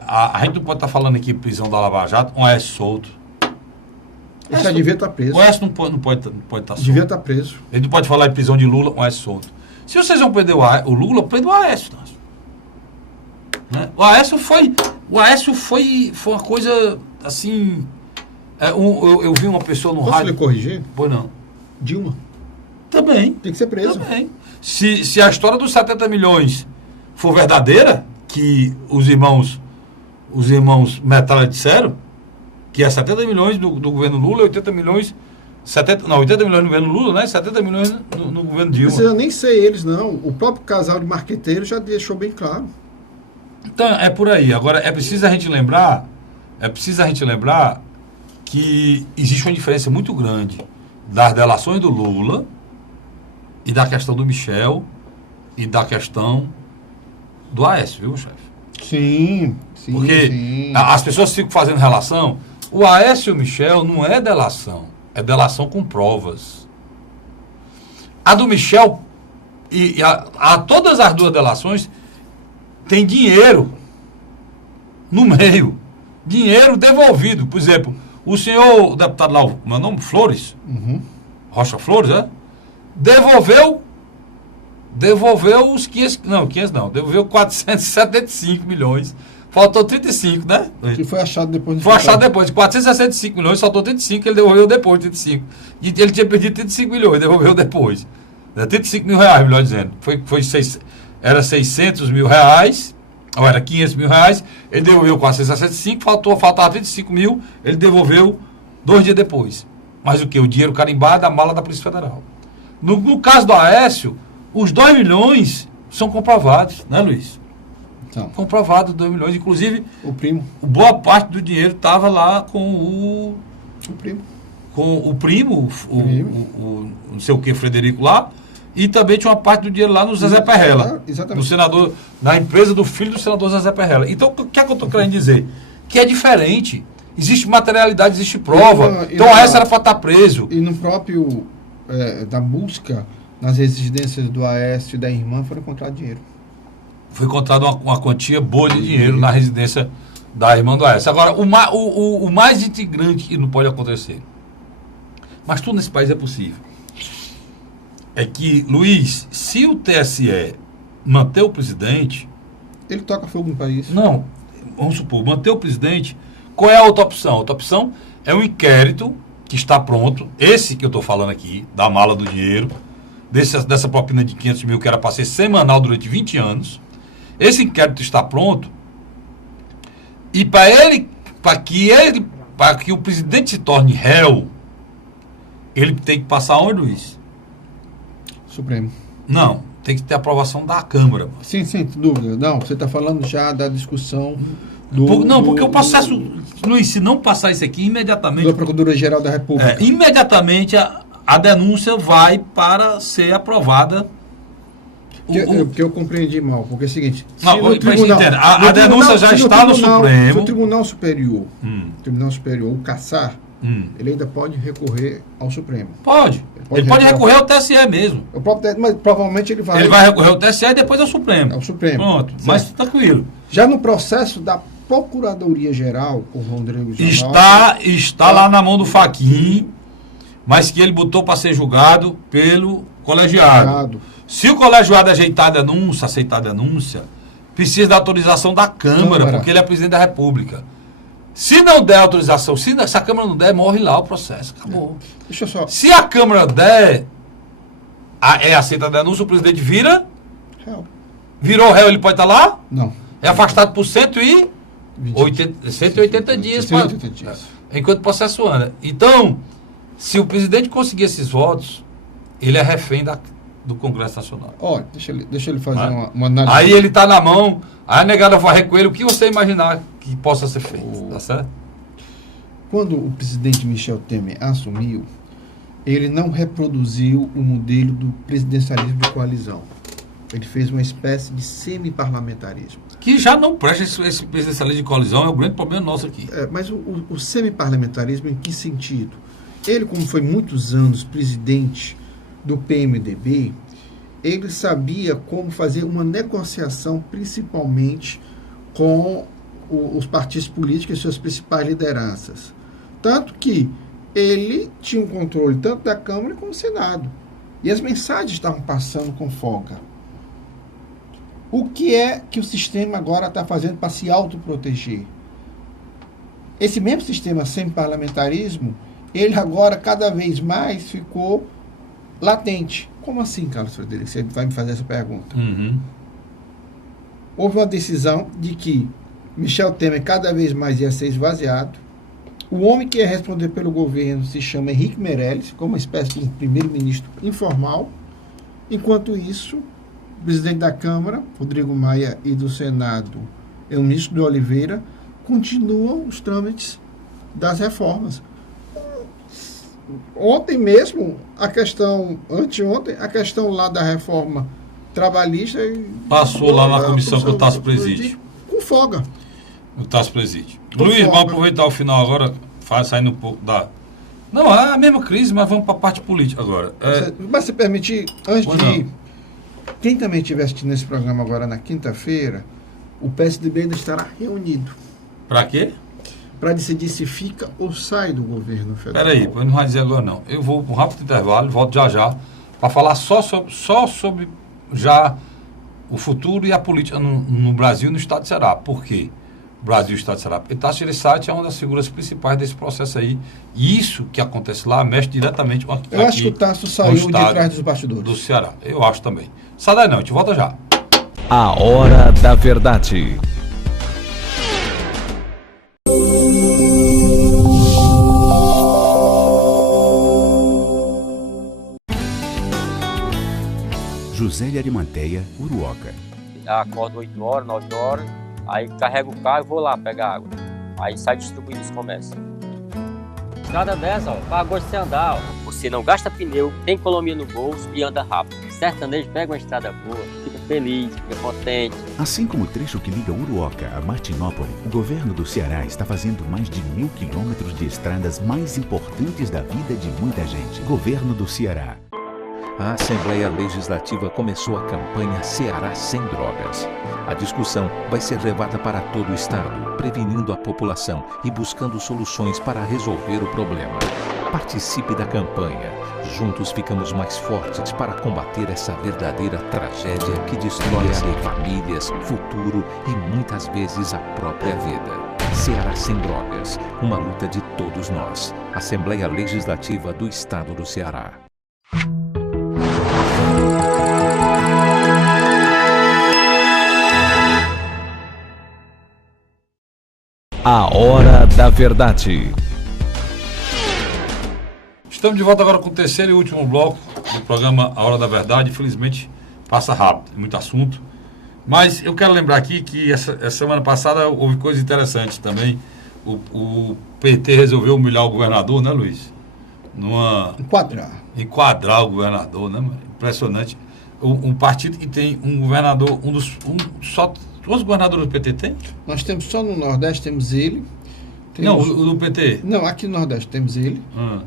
a gente não pode estar falando aqui de prisão da Lava Jato, um Aécio solto. Ele já devia estar preso. O Aécio não pode estar solto. Devia estar preso. Ele não pode falar de prisão de Lula, um Aécio solto. Se vocês vão prender o Lula, prende o Aécio. Né? O Aécio foi uma coisa assim. Eu vi uma pessoa no rádio. rádio. Posso lhe corrigir? Pois não. Dilma. Também. Tem que ser preso. Também. Se a história dos 70 milhões for verdadeira, que os irmãos Metralha disseram, que é 70 milhões do governo Lula, 80 milhões. 80 milhões no governo Lula, né? 70 milhões no governo Dilma. Mas eu nem sei eles, não. O próprio casal de marqueteiros já deixou bem claro. Então, é por aí. Agora, é preciso a gente lembrar que existe uma diferença muito grande das delações do Lula e da questão do Michel e da questão do Aécio, viu, chefe? Sim. Porque as pessoas ficam fazendo relação. O Aécio e o Michel não é delação, é delação com provas. A do Michel e a todas as duas delações tem dinheiro no meio. Dinheiro devolvido. Por exemplo, o senhor deputado lá, meu nome, Flores, Rocha Flores, devolveu devolveu os 500 não, devolveu 475 milhões. Faltou 35, né? Que foi achado depois. Foi achado depois. De 465 milhões, faltou 35, ele devolveu depois, 35. E ele tinha perdido 35 milhões, devolveu depois. 35 mil reais, melhor dizendo. Era 600 mil reais, ou era 500 mil reais, ele devolveu 465, faltava 35 mil, ele devolveu 2 dias depois. Mas o que? O dinheiro carimbado da mala da Polícia Federal. No caso do Aécio, os 2 milhões são comprovados, né, Luiz? Então, Comprovado 2 milhões, inclusive o primo. boa parte do dinheiro estava lá com o primo. Com o primo, o não sei o que, Frederico lá, e também tinha uma parte do dinheiro lá no Zezé Perrella, Exatamente. no senador, na empresa do filho do senador Zezé Perrella. Então, o que é que eu estou querendo dizer? Que é diferente. Existe materialidade, existe prova. Então, essa era para estar preso. E no próprio, da busca, nas residências do Aécio e da irmã, foram encontrados dinheiro. Foi encontrada uma quantia boa de dinheiro na residência da irmã do Aécio. Agora, o mais integrante que não pode acontecer, mas tudo nesse país é possível, é que, Luiz, se o TSE manter o presidente... Ele toca fogo no país. Não, vamos supor, manter o presidente, qual é a outra opção? A outra opção é um inquérito que está pronto, esse que eu estou falando aqui, da mala do dinheiro, dessa propina de 500 mil que era para ser semanal durante 20 anos. Esse inquérito está pronto e para que o presidente se torne réu, ele tem que passar onde, Luiz? Supremo. Não, tem que ter aprovação da Câmara. Mano. Sim, sem dúvida. Não, você está falando já da discussão porque o processo, Luiz, se não passar isso aqui, imediatamente... Da Procuradoria-Geral da República. Imediatamente a denúncia vai para ser aprovada. Porque eu compreendi mal, porque é o seguinte... A denúncia já está no Supremo. Se o Tribunal Superior, o cassar, ele ainda pode recorrer ao Supremo. Pode. Ele pode recorrer ao TSE mesmo. Mas provavelmente ele vai... Ele vai recorrer ao TSE e depois ao Supremo. Ao Supremo. Pronto, certo. Mas tranquilo. Já no processo da Procuradoria-Geral, com o Rodrigo está lá na mão do Fachin, mas que ele botou para ser julgado pelo colegiado. Se o colegiado aceitar a denúncia, precisa da autorização da Câmara, porque ele é presidente da República. Se não der autorização, se a Câmara não der, morre lá o processo. Acabou. Deixa eu só... Se a Câmara der, aceita a denúncia, o presidente vira? Réu. Virou réu, ele pode estar lá? Não. É afastado por 180 dias. 180 dias. Enquanto o processo anda. Então, se o presidente conseguir esses votos, ele é refém do Congresso Nacional. Olha, deixa ele fazer uma análise. Aí ele está na mão, aí a negada vai recolher o que você imaginar que possa ser feito. Tá certo? Quando o presidente Michel Temer assumiu, ele não reproduziu o modelo do presidencialismo de coalizão. Ele fez uma espécie de semi-parlamentarismo. Que já não presta esse presidencialismo de coalizão, é o grande problema nosso aqui. Mas o semi-parlamentarismo em que sentido? Ele, como foi muitos anos presidente do PMDB, ele sabia como fazer uma negociação, principalmente com os partidos políticos e suas principais lideranças. Tanto que ele tinha um controle tanto da Câmara como do Senado. E as mensagens estavam passando com folga. O que é que o sistema agora está fazendo para se autoproteger? Esse mesmo sistema semi-parlamentarismo, ele agora cada vez mais ficou latente. Como assim, Carlos Frederico? Você vai me fazer essa pergunta. Houve uma decisão de que Michel Temer cada vez mais ia ser esvaziado. O homem que ia responder pelo governo se chama Henrique Meirelles, como uma espécie de um primeiro-ministro informal. Enquanto isso, o presidente da Câmara, Rodrigo Maia, e do Senado, o ministro de Oliveira, continuam os trâmites das reformas. Ontem mesmo, anteontem, a questão lá da reforma trabalhista... Passou lá na comissão que o Tasso preside. Com folga. O Tasso preside. Luiz, vamos aproveitar o final agora, saindo um pouco da... Não, é a mesma crise, mas vamos para a parte política agora. Mas se permitir, antes de ir, quem também estiver assistindo esse programa agora na quinta-feira, o PSDB ainda estará reunido. Para quê? Para decidir se fica ou sai do governo federal. Peraí, não vai dizer agora não. Eu vou para um rápido intervalo, volto já para falar só sobre já o futuro e a política no Brasil e no estado de Ceará. Por quê? Brasil e estado de Ceará. Porque Tasso Gereissati é uma das figuras principais desse processo aí. E isso que acontece lá mexe diretamente com Eu acho que o Tasso saiu de trás dos bastidores. Do Ceará. Eu acho também. Sai daí não, a gente volta já. A Hora da Verdade. José de Arimateia, Uruoca. Acordo 8 horas, 9 horas, aí carrego o carro e vou lá pegar água. Aí sai distribuindo os comércios. Estrada dessa, ó, para gosto de andar, ó. Você não gasta pneu, tem economia no bolso e anda rápido. Sertanejo pega uma estrada boa, fica feliz, fica contente. Assim como o trecho que liga Uruoca a Martinópole, o governo do Ceará está fazendo mais de 1.000 quilômetros de estradas mais importantes da vida de muita gente. Governo do Ceará. A Assembleia Legislativa começou a campanha Ceará Sem Drogas. A discussão vai ser levada para todo o estado, prevenindo a população e buscando soluções para resolver o problema. Participe da campanha. Juntos ficamos mais fortes para combater essa verdadeira tragédia que destrói famílias, futuro e muitas vezes a própria vida. Ceará Sem Drogas, uma luta de todos nós. Assembleia Legislativa do Estado do Ceará. A Hora da Verdade. Estamos de volta agora com o terceiro e último bloco do programa A Hora da Verdade. Infelizmente, passa rápido, tem muito assunto. Mas eu quero lembrar aqui que essa semana passada houve coisas interessantes também. O PT resolveu humilhar o governador, né, Luiz? Enquadrar o governador, né, mano? Impressionante. Um partido que tem um governador, só... Quantos governadores do PT tem? Nós temos só no Nordeste, temos ele. Não, o do PT? Não, aqui no Nordeste temos ele.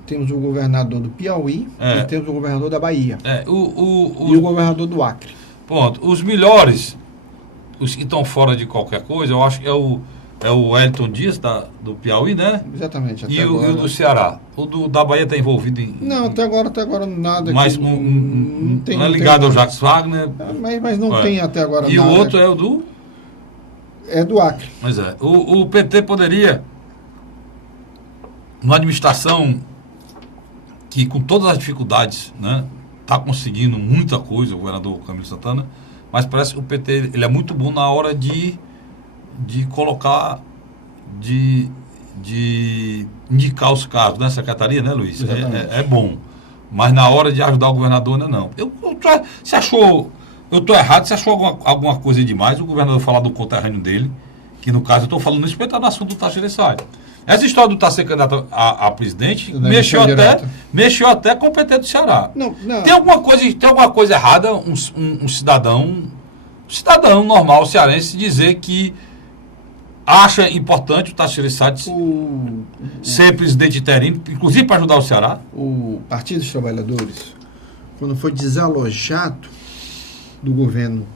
Temos o governador do Piauí e temos o governador da Bahia. E o governador do Acre. Pronto. Os melhores, os que estão fora de qualquer coisa, eu acho que é o Wellington Dias do Piauí, né? Exatamente. E o do Ceará. O da Bahia está envolvido em... Não, até agora nada. Mas não é ligado ao Jacques Wagner. Mas não tem até agora nada. E o outro é o do... É do Acre. Pois é. O PT poderia, uma administração que com todas as dificuldades, né, está conseguindo muita coisa, o governador Camilo Santana, mas parece que o PT ele é muito bom na hora de colocar, de indicar os cargos na secretaria, né, Luiz? É bom. Mas na hora de ajudar o governador, não. Você achou... Eu estou errado, você achou alguma coisa demais o governador falar do conterrâneo dele, que no caso eu estou falando isso porque está no assunto do Tasso Gereissati. Essa história do Tasso ser candidato a presidente mexeu até com o PT do Ceará. Não. Tem alguma coisa errada um cidadão normal cearense dizer que acha importante o Tasso Gereissati ser presidente interino, inclusive para ajudar o Ceará? O Partido dos Trabalhadores, quando foi desalojado do governo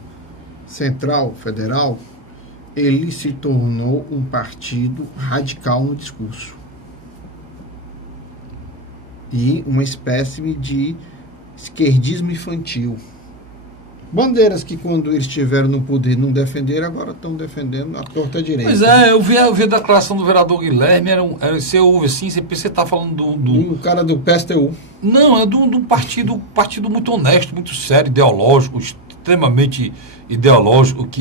central, federal, ele se tornou um partido radical no discurso. E uma espécie de esquerdismo infantil. Bandeiras que quando eles estiveram no poder não defenderam, agora estão defendendo a torta direita. Pois é, eu vi a declaração do vereador Guilherme, você ouve assim, você está falando do cara do PSTU. Não, é de um partido muito honesto, muito sério, ideológico, extremamente ideológico, que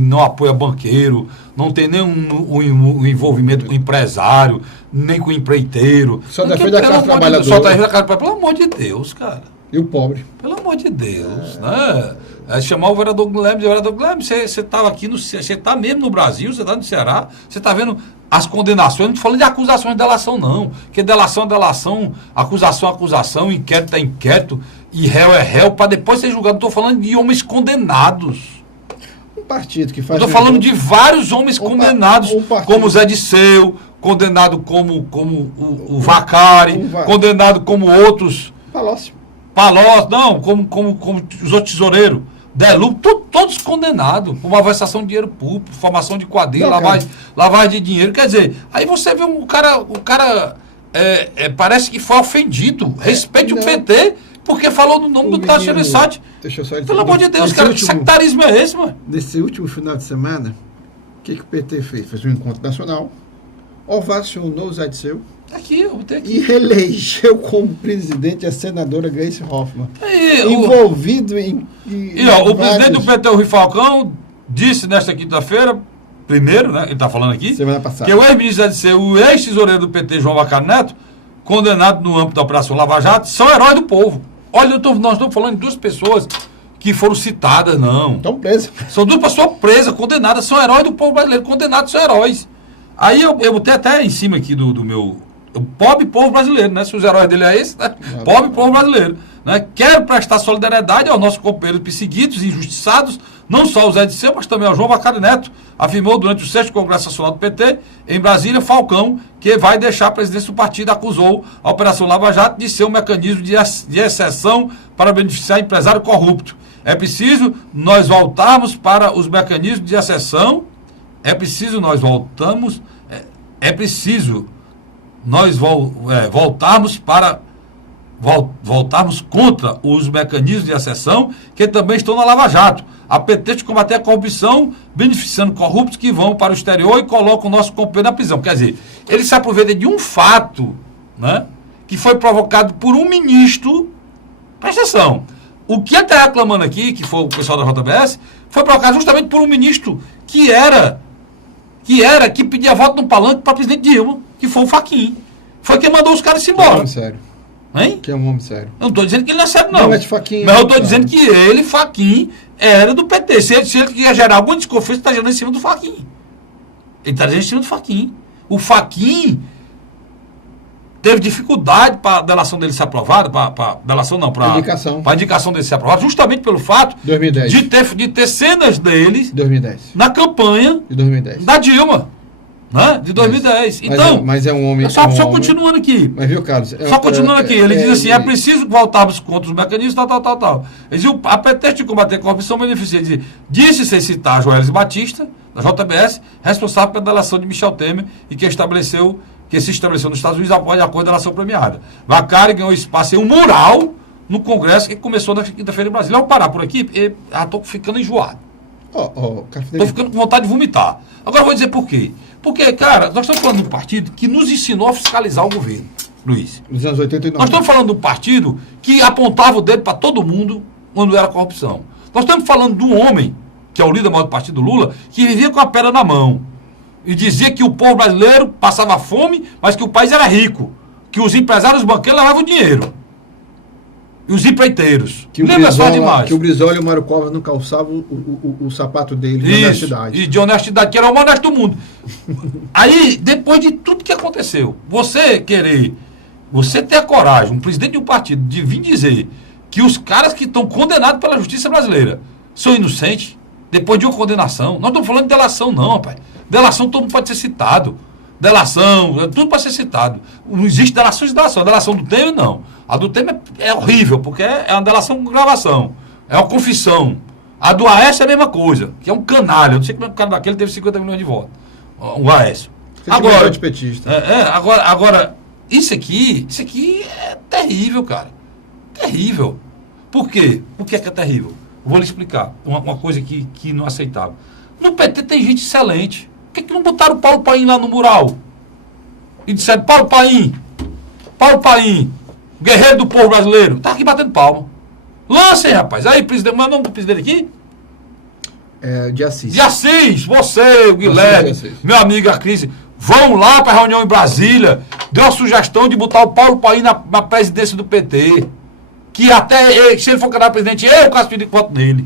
não apoia banqueiro, não tem nenhum envolvimento com empresário, nem com empreiteiro. Só defende a classe trabalhadora. Só defende a classe, pelo amor de Deus, cara. E o pobre. Pelo amor de Deus, né? É chamar o vereador Guilherme, você estava aqui, você está mesmo no Brasil, você está no Ceará, você está vendo as condenações, não estou falando de acusações de delação, não. Porque delação é delação, acusação é acusação, inquérito é inquérito, e réu é réu, para depois ser julgado. Estou falando de homens condenados. Um partido que faz... Estou falando de vários homens condenados, como o Zé Disseu, condenado como o Vacari, condenado como outros... Palocci, não, como os outros tesoureiros. Delup, todos condenados por malversação de dinheiro público, formação de quadrilha, lavagem de dinheiro. Quer dizer, aí você vê o cara parece que foi ofendido. Respeite o PT, porque falou no nome do Tasso Gereissati. Deixa eu só dizer. Pelo amor de Deus, cara, que sectarismo é esse, mano? Nesse último final de semana, o que o PT fez? Fez um encontro nacional, ovacionou o Zé Disseu, Aqui, eu botei aqui. e reelegeu como presidente a senadora Gleice Hoffmann. Aí, Envolvido em o presidente do PT, o Rui Falcão, disse nesta quinta-feira, primeiro, né, ele está falando aqui, semana passada, que o ex-ministro Zé Disseu, o ex-tesoureiro do PT, João Vacaro Neto, condenado no âmbito da Operação Lava Jato, são heróis do povo. Olha, nós estamos falando de duas pessoas que foram citadas, não. estão presos. São duas pessoas presas, condenadas, são heróis do povo brasileiro, condenados são heróis. Aí eu botei até em cima aqui do meu... O pobre povo brasileiro, né? Se os heróis dele é esse, né? Pobre povo brasileiro. Né? Quero prestar solidariedade aos nossos companheiros perseguidos e injustiçados, não só ao Zé Disseu, mas também ao João Vacaro Neto, afirmou durante o 6º Congresso Nacional do PT, em Brasília, Falcão, que vai deixar a presidência do partido, acusou a Operação Lava Jato de ser um mecanismo de exceção para beneficiar empresário corrupto. É preciso nós voltarmos para os mecanismos de exceção, voltarmos contra os mecanismos de exceção que também estão na Lava Jato. A PT de combater a corrupção, beneficiando corruptos que vão para o exterior e colocam o nosso companheiro na prisão. Quer dizer, ele se aproveita de um fato, né, que foi provocado por um ministro. Presta atenção. O que ele está reclamando aqui, que foi o pessoal da JBS, foi provocado justamente por um ministro que pedia voto no palanque para presidente Dilma, que foi o Fachin. Foi quem mandou os caras se embora. Que é um homem sério. Hein? Que é um homem sério. Eu não estou dizendo que ele não é sério, não. Não, mas Fachin, mas eu estou dizendo que ele, Fachin, era do PT. Se ele quer gerar alguma desconfiança, ele está gerando em cima do Fachin. Ele está gerando em cima do Fachin. O Fachin teve dificuldade para a delação dele ser aprovada, para a indicação dele ser aprovada, justamente pelo fato 2010. de ter cenas deles 2010. na campanha De 2010. da Dilma, né? De 2010. Então, mas é um homem. só continuando aqui. Mas viu, Carlos? Só continuando aqui, ele diz assim, é preciso voltarmos contra os mecanismos, tal. Ele diz, a pretexto de combater a corrupção beneficia, disse sem citar Joelis Batista, da JBS, responsável pela delação de Michel Temer e que se estabeleceu nos Estados Unidos após a acordo de delação premiada. Vacari ganhou espaço em um mural no Congresso que começou na quinta-feira em Brasília. Eu vou parar por aqui, porque já estou ficando enjoado. Estou ficando com vontade de vomitar. Agora eu vou dizer por quê. Porque, cara, nós estamos falando de um partido que nos ensinou a fiscalizar o governo, Luiz. Nos anos 89. Nós estamos falando de um partido que apontava o dedo para todo mundo quando era corrupção. Nós estamos falando de um homem, que é o líder maior do partido Lula, que vivia com a pedra na mão. E dizia que o povo brasileiro passava fome, mas que o país era rico. Que os empresários banqueiros levavam dinheiro. E os empreiteiros. Lembra só demais. Que o Brizola e o Mário Covas não calçavam o sapato dele de honestidade. E de honestidade, que era o mais honesto do mundo. Aí, depois de tudo que aconteceu, você ter a coragem, um presidente de um partido, de vir dizer que os caras que estão condenados pela justiça brasileira são inocentes, depois de uma condenação. Nós estamos falando de delação, não, rapaz. Delação todo mundo pode ser citado. Delação, tudo pode ser citado. Não existe delação de delação. A delação do Temer, não. A do Temer é horrível, porque é uma delação com gravação. É uma confissão. A do Aécio é a mesma coisa, que é um canalha. Eu não sei como é que o cara daquele teve 50 milhões de votos. O Aécio. Agora, de petista. Agora, isso aqui é terrível, cara. Terrível. Por quê? Por que é terrível? Vou lhe explicar. Uma coisa que não é aceitável. No PT tem gente excelente. Por que não botaram o Paulo Paim lá no mural? E disseram, Paulo Paim, guerreiro do povo brasileiro. Tá aqui batendo palma. Lancem, rapaz. Aí, presidente, mas o nome do presidente aqui? De Assis. De Assis, você, o Guilherme, meu amigo, a Cris, vão lá para a reunião em Brasília. Deu a sugestão de botar o Paulo Paim na presidência do PT. Que até, se ele for candidato a presidente, eu caso pedir voto nele.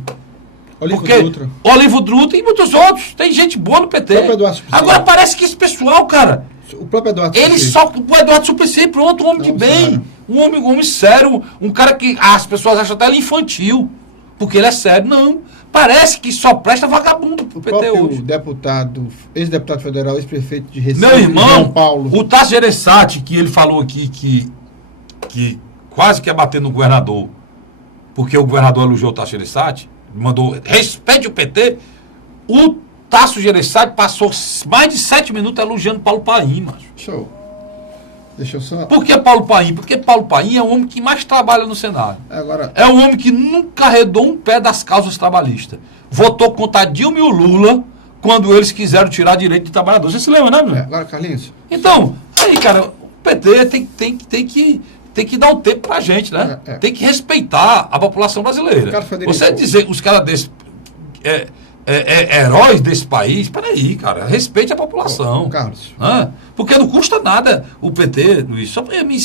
Olivo Dutra e muitos outros. Tem gente boa no PT. Agora parece que esse pessoal, cara, o próprio Eduardo o Eduardo Suplicy, pronto, um homem de bem. Um homem sério. Um cara que as pessoas acham até ele infantil. Porque ele é sério. Não. Parece que só presta vagabundo pro PT hoje. Ex-deputado federal, ex-prefeito de Recife, meu irmão, São Paulo. O Tasso Gereissati, que ele falou aqui que quase quer bater no governador, porque o governador elogiou o Tasso Gereissati, mandou, respeite o PT. O Tasso Gereissati passou mais de 7 minutos elogiando Paulo Paim, macho. Show. Deixa eu só... Por que Paulo Paim? Porque Paulo Paim é o homem que mais trabalha no Senado. Agora, É o homem que nunca arredou um pé das causas trabalhistas. Votou contra Dilma e o Lula quando eles quiseram tirar direito de trabalhador. Você se lembra, né, meu? agora, Carlinhos, Então, aí, cara, o PT tem que dar um tempo pra gente, né? Tem que respeitar a população brasileira. Cara, Frederico, Você dizer os caras desses heróis desse país, peraí, cara, respeite a população. Carlos, Porque não custa nada o PT, Luiz. Só eu me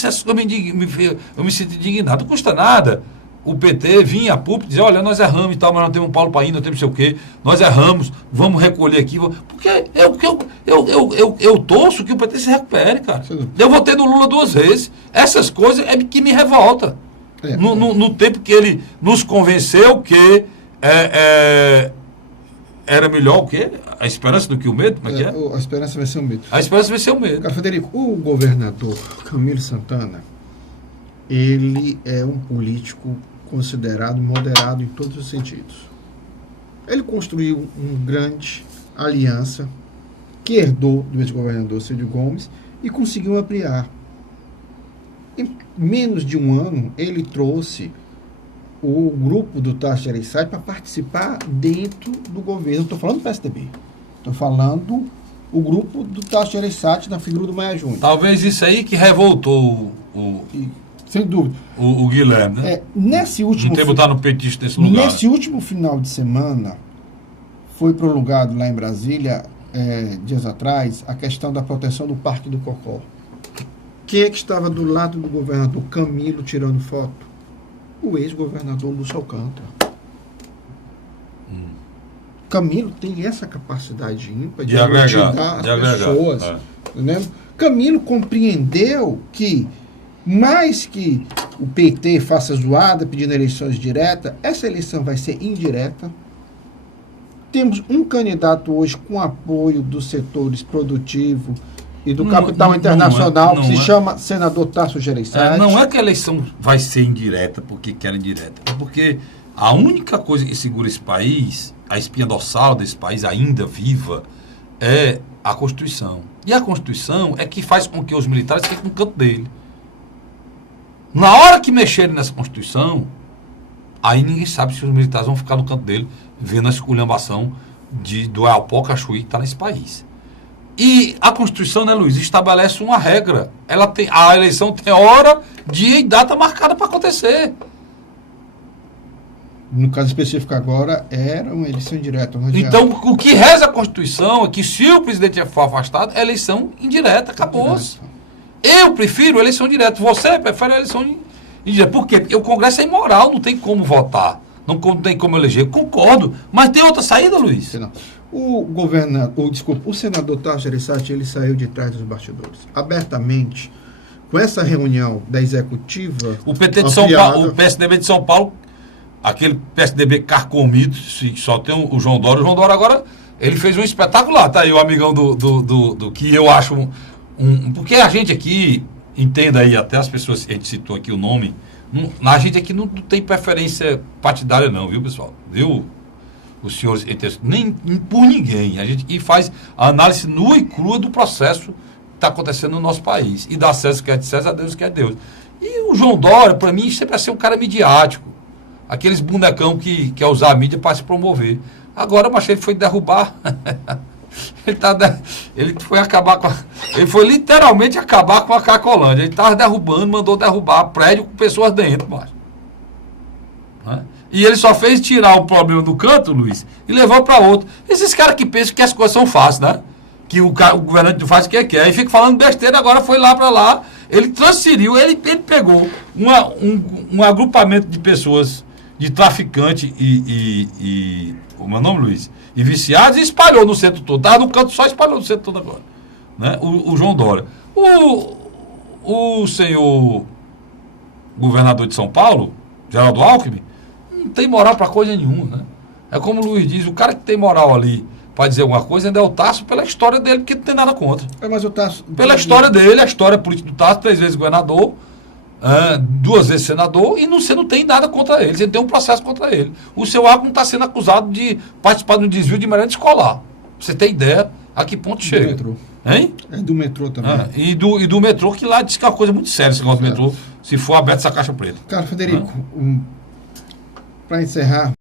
sinto indignado, não custa nada. O PT vinha a público e dizer, olha, nós erramos e tal, mas não temos um Paulo Paim, não temos não sei o quê, nós erramos, vamos recolher aqui. Porque eu torço que o PT se recupere, cara. Sim. Eu votei no Lula 2 vezes. Essas coisas é que me revolta. No tempo que ele nos convenceu que era melhor o quê? A esperança do que o medo? Como é que é? A esperança vai ser um medo. A esperança vai ser o medo. Cara, Frederico, o governador Camilo Santana, ele é um político considerado moderado em todos os sentidos. Ele construiu uma grande aliança que herdou do ex-governador Cid Gomes e conseguiu ampliar. Em menos de um ano, ele trouxe o grupo do Tasso Gereissati para participar dentro do governo. Estou falando do PSDB. Estou falando o grupo do Tasso Gereissati na figura do Maia Júnior. Talvez isso aí que revoltou sem dúvida. o Guilherme, né? Nesse último Não ter botado no petista nesse lugar. Nesse último final de semana, foi prolongado lá em Brasília, dias atrás, a questão da proteção do Parque do Cocó. Quem é que estava do lado do governador Camilo tirando foto? O ex-governador Lúcio Alcântara. Camilo tem essa capacidade ímpar de agregar as pessoas. Entendeu? Camilo compreendeu que, mais que o PT faça zoada pedindo eleições diretas, essa eleição vai ser indireta. Temos um candidato hoje com apoio dos setores produtivo e do capital internacional, que se chama senador Tasso Gereissati. Não é que a eleição vai ser indireta porque querem direta, é porque a única coisa que segura esse país, a espinha dorsal desse país ainda viva, é a Constituição. E a Constituição é que faz com que os militares fiquem no canto dele. Na hora que mexerem nessa Constituição, aí ninguém sabe se os militares vão ficar no canto dele, vendo a esculhambação do Oiapoque Cachuí que está nesse país. E a Constituição, né, Luiz, estabelece uma regra. A eleição tem hora, dia e data marcada para acontecer. No caso específico agora, era uma eleição indireta. Então, o que reza a Constituição é que se o presidente for afastado, é eleição indireta, acabou-se. Eu prefiro eleição direta. Você prefere eleição indireta. Por quê? Porque o Congresso é imoral, não tem como votar. Não tem como eleger. Eu concordo. Mas tem outra saída, Luiz? Não. O senador Tasso Gereissati, ele saiu de trás dos bastidores. Abertamente, com essa reunião da executiva... O PT de São Paulo, o PSDB de São Paulo, aquele PSDB carcomido, só tem o João Dória. O João Dória agora, ele fez um espetáculo lá. Tá aí o amigão do que eu acho porque a gente aqui, entenda aí, até as pessoas, a gente citou aqui o nome, a gente aqui não tem preferência partidária não, viu, pessoal? Viu? Os senhores, nem por ninguém. A gente faz a análise nua e crua do processo que está acontecendo no nosso país. E dá César o que é de César, a Deus o que é de Deus. E o João Dória, para mim, sempre vai ser um cara midiático. Aqueles bonecão que quer usar a mídia para se promover. Agora, mas ele foi derrubar. Ele foi literalmente acabar com a Cracolândia. Ele estava derrubando, mandou derrubar prédio com pessoas dentro, macho. Né? E ele só fez tirar um problema do canto, Luiz, e levou para outro. Esses caras que pensam que as coisas são fáceis, né? Que o governante faz o que quer. E fica falando besteira, agora foi lá para lá. Ele transferiu, ele pegou um agrupamento de pessoas, de traficante e como é o nome, Luiz? E viciados, e espalhou no centro todo. Estava no canto só, espalhou no centro todo agora. Né? O João Dória. O senhor governador de São Paulo, Geraldo Alckmin, não tem moral para coisa nenhuma, né? É como o Luiz diz, o cara que tem moral ali para dizer alguma coisa ainda é o Tasso pela história dele, porque não tem nada contra. Mas o Tasso... Pela história dele, a história política do Tasso, 3 vezes governador, 2 vezes senador, e você não tem nada contra ele, você não tem um processo contra ele. O seu Alckmin está sendo acusado de participar de um desvio de merenda escolar. Pra você ter ideia, A que ponto Do chega? metrô. Hein? É do metrô também. E do metrô, que lá diz que é uma coisa muito séria esse negócio do metrô, se for aberto essa caixa preta. Cara, Frederico, para encerrar,